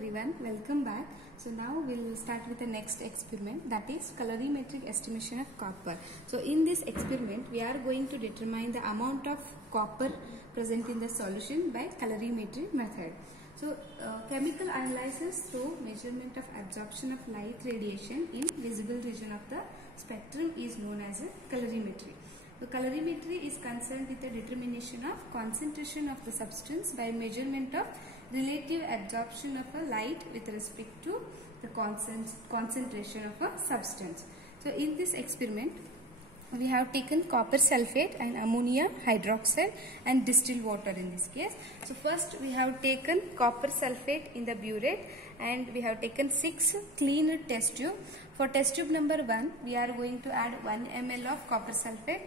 everyone, welcome back. So now we'll start with the next experiment, that is colorimetric estimation of copper. So in this experiment we are going to determine the amount of copper present in the solution by colorimetry method. So chemical analysis through measurement of absorption of light radiation in visible region of the spectrum is known as a colorimetry. The colorimetry is concerned with the determination of concentration of the substance by measurement of relative absorption of a light with respect to the concentration of a substance. So in this experiment we have taken copper sulfate and ammonia hydroxide and distilled water in this case. So first we have taken copper sulfate in the burette and we have taken 6 clean test tube. For test tube number 1 we are going to add 1 ml of copper sulfate.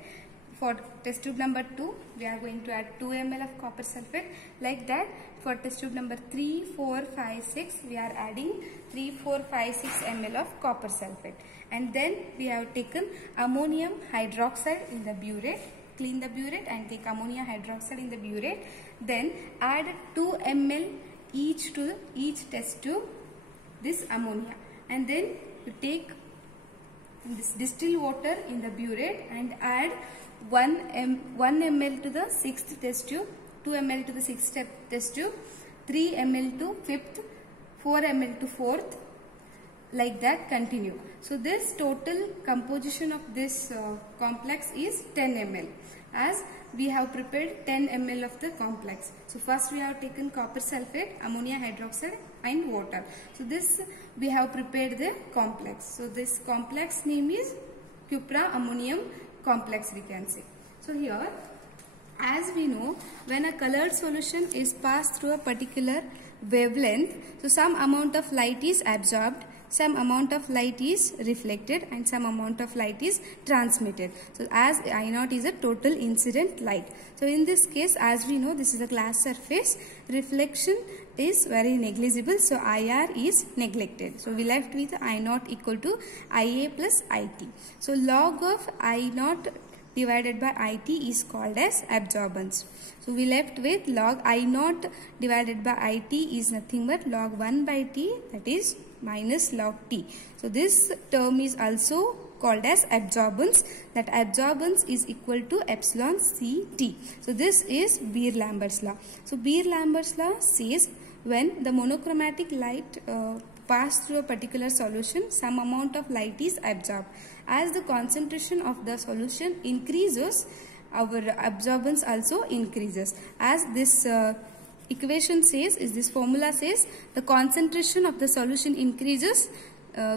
For test tube number 2 we are going to add 2 ml of copper sulfate. Like that for test tube number 3, 4, 5, 6 we are adding 3, 4, 5, 6 ml of copper sulfate. And then we have taken ammonium hydroxide in the burette. Clean the burette and take ammonia hydroxide in the burette. Then add 2 ml each to each test tube this ammonia. And then you take this distilled water in the burette and add 1 ml to the 6th test tube, 2 ml to the 6th test tube, 3 ml to 5th, 4 ml to 4th, like that continue. So this total composition of this complex is 10 ml as we have prepared 10 ml of the complex. So first we have taken copper sulfate, ammonia hydroxide and water. So this we have prepared the complex. So this complex name is cupra ammonium complex we can say. So here as we know when a colored solution is passed through a particular wavelength, so some amount of light is absorbed, some amount of light is reflected and some amount of light is transmitted. So as I naught is a total incident light. So in this case as we know this is a glass surface, reflection is very negligible, so IR is neglected. So we left with I naught equal to IA plus IT. So log of I naught divided by IT is called as absorbance. So we left with log I naught divided by IT is nothing but log 1 by T, that is minus log T. So this term is also called as absorbance, that absorbance is equal to epsilon CT. So this is Beer-Lambert's law. So Beer-Lambert's law says when the monochromatic light pass through a particular solution, some amount of light is absorbed. As the concentration of the solution increases, our absorbance also increases. As this equation says, this formula says, the concentration of the solution increases,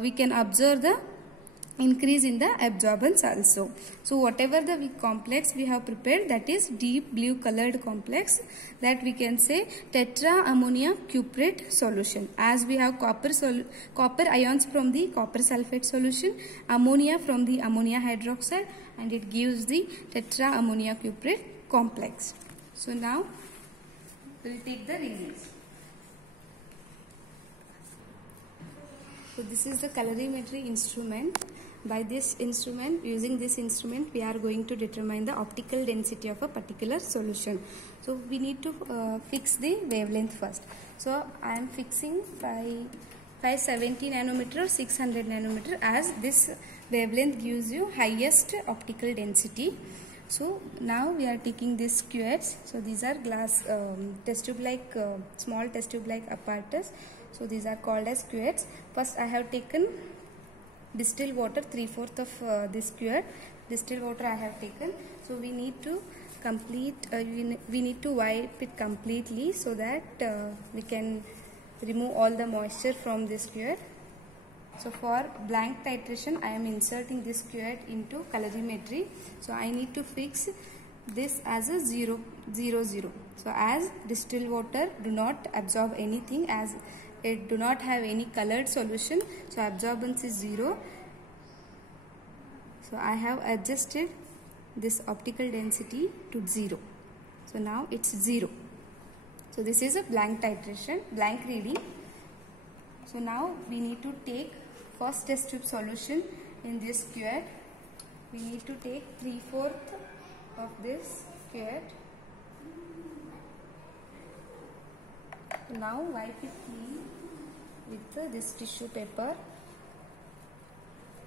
we can observe the increase in the absorbance also. So whatever the complex we have prepared, that is deep blue colored complex, that we can say tetra ammonia cuprate solution. As we have copper ions from the copper sulfate solution, ammonia from the ammonia hydroxide, and it gives the tetra ammonia cuprate complex. So now we will take the readings. So this is the colorimetry instrument. By this instrument, using this instrument, we are going to determine the optical density of a particular solution. So we need to fix the wavelength first. So I am fixing by 570 nanometer or 600 nanometer as this wavelength gives you highest optical density. So now we are taking these cuvettes. So these are glass test tube like small test tube like apparatus. So these are called as cuvettes. First I have taken distilled water, 3/4 of this cuvette. Distilled water I have taken. So we need to complete, we need to wipe it completely so that we can remove all the moisture from this cuvette. So for blank titration I am inserting this cuvette into colorimetry. So I need to fix this as a 0, 0, 0. So as distilled water do not absorb anything, as it do not have any colored solution, so absorbance is 0. So I have adjusted this optical density to 0. So now it's 0. So this is a blank titration, blank reading. So now we need to take first test tube solution in this cuvette. We need to take 3/4 of this cuvette. Now wipe it clean with this tissue paper.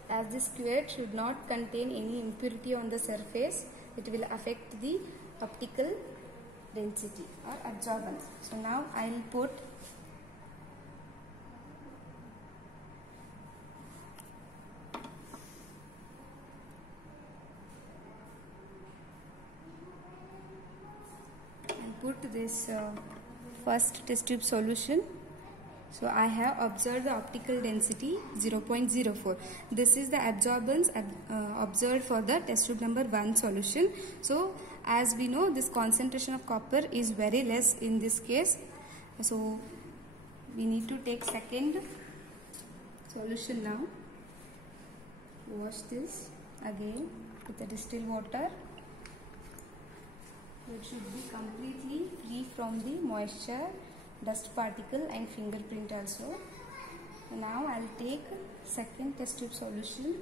As this cuvette should not contain any impurity on the surface, it will affect the optical density or absorbance. So now I will put this first test tube solution. So I have observed the optical density 0.04. This is the absorbance observed for the test tube number 1 solution. So as we know, this concentration of copper is very less in this case. So we need to take second solution now. Wash this again with the distilled water. It should be completely free from the moisture, dust particle and fingerprint also. Now I will take second test tube solution.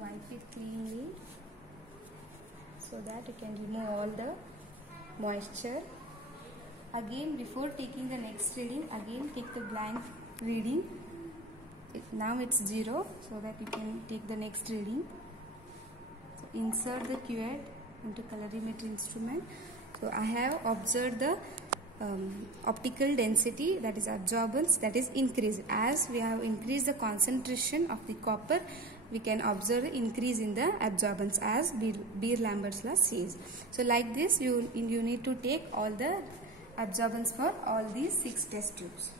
Wipe it cleanly so that you can remove all the moisture. Again, before taking the next reading, again take the blank reading. Now it's 0, so that you can take the next reading. So insert the cuvette into colorimetry instrument. So I have observed the optical density, that is absorbance, that is increased. As we have increased the concentration of the copper, we can observe the increase in the absorbance, as Beer-Lambert's law says. So like this, you need to take all the absorbance for all these 6 test tubes.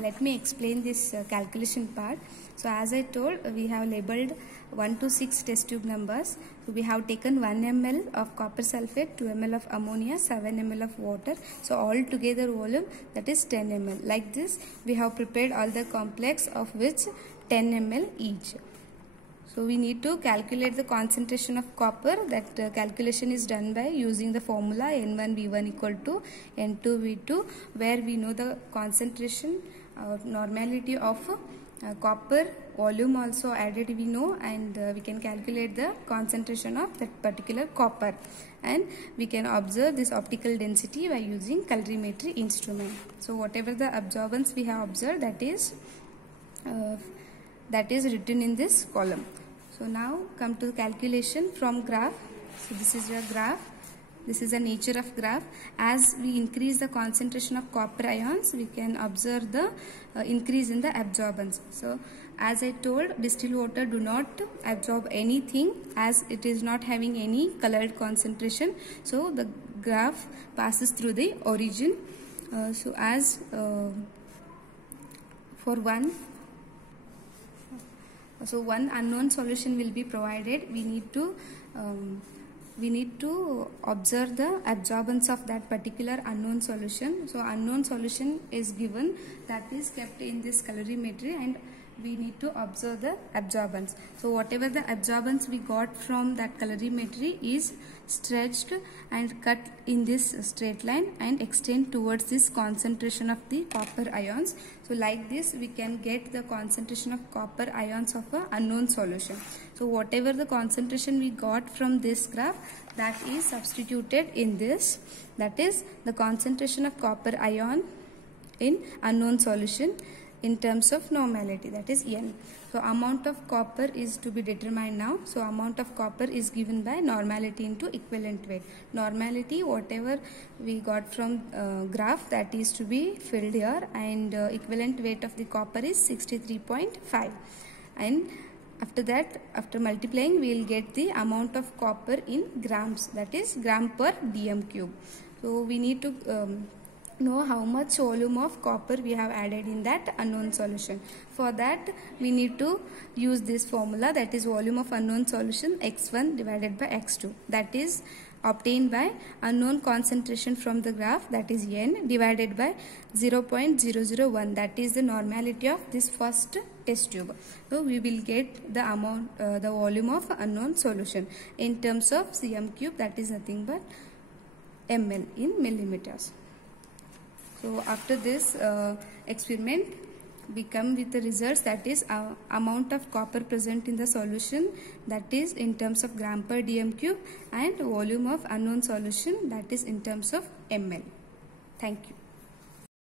Let me explain this calculation part. So as I told, we have labeled 1 to 6 test tube numbers. So we have taken 1 ml of copper sulfate, 2 ml of ammonia, 7 ml of water. So all together volume, that is 10 ml. Like this, we have prepared all the complex of which 10 ml each. So we need to calculate the concentration of copper. That calculation is done by using the formula N1V1 equal to N2V2, where we know the concentration or normality of copper, volume also added we know, and we can calculate the concentration of that particular copper, and we can observe this optical density by using colorimetry instrument. So whatever the absorbance we have observed, that is written in this column. So now come to the calculation from graph. So this is your graph. This is the nature of graph. As we increase the concentration of copper ions, we can observe the increase in the absorbance. So as I told, distilled water do not absorb anything, as it is not having any colored concentration. So the graph passes through the origin. So as for one unknown solution will be provided, we need to observe the absorbance of that particular unknown solution. So unknown solution is given, that is kept in this colorimetry, and we need to observe the absorbance. So whatever the absorbance we got from that colorimetry is stretched and cut in this straight line and extend towards this concentration of the copper ions. So like this, we can get the concentration of copper ions of an unknown solution. So whatever the concentration we got from this graph, that is substituted in this, that is the concentration of copper ion in unknown solution in terms of normality, that is N. So amount of copper is to be determined now. So amount of copper is given by normality into equivalent weight. Normality, whatever we got from graph, that is to be filled here, and equivalent weight of the copper is 63.5. And after that, after multiplying, we will get the amount of copper in grams, that is gram per dm cube. So we need to know how much volume of copper we have added in that unknown solution. For that, we need to use this formula, that is volume of unknown solution x1 divided by x2, that is obtained by unknown concentration from the graph, that is N, divided by 0.001, that is the normality of this first test tube. So we will get the amount, the volume of unknown solution in terms of cm cube, that is nothing but ml in millimeters. So after this experiment, we come with the results, that is amount of copper present in the solution, that is in terms of gram per dm cube, and volume of unknown solution, that is in terms of ml. Thank you.